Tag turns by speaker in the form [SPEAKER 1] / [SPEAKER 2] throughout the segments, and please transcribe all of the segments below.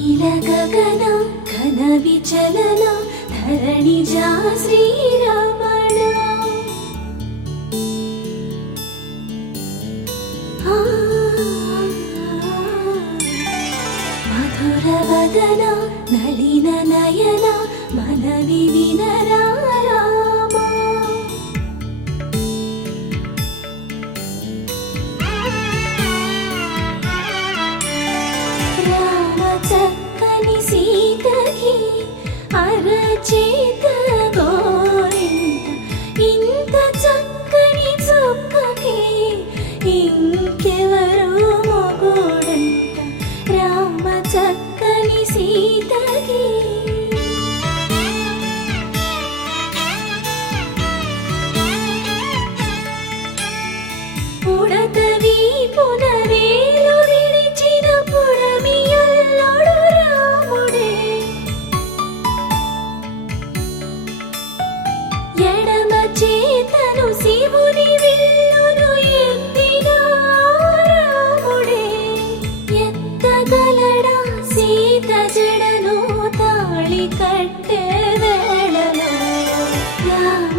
[SPEAKER 1] నీల గగనం ఘన విచలనం ధరణి జా శ్రీరమణ మధుర వదన నళిన నయన మనవి వినరా అరచేత గోరింట ఎడమ చేతను శివుని విల్లును ఎత్తిన రాముడే. ఎత్తగలడా సీత జడను తాళి కట్టే వేళలో రామ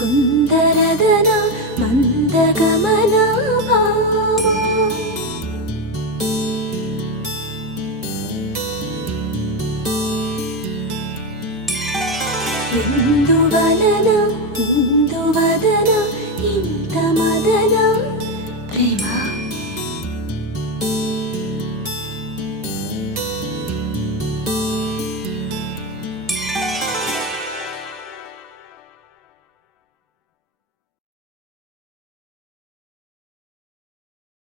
[SPEAKER 1] ఇందువదన కుందరదన మందగమన భామా ఎందువలన ఇందువదన ఇంత మదన ప్రేమ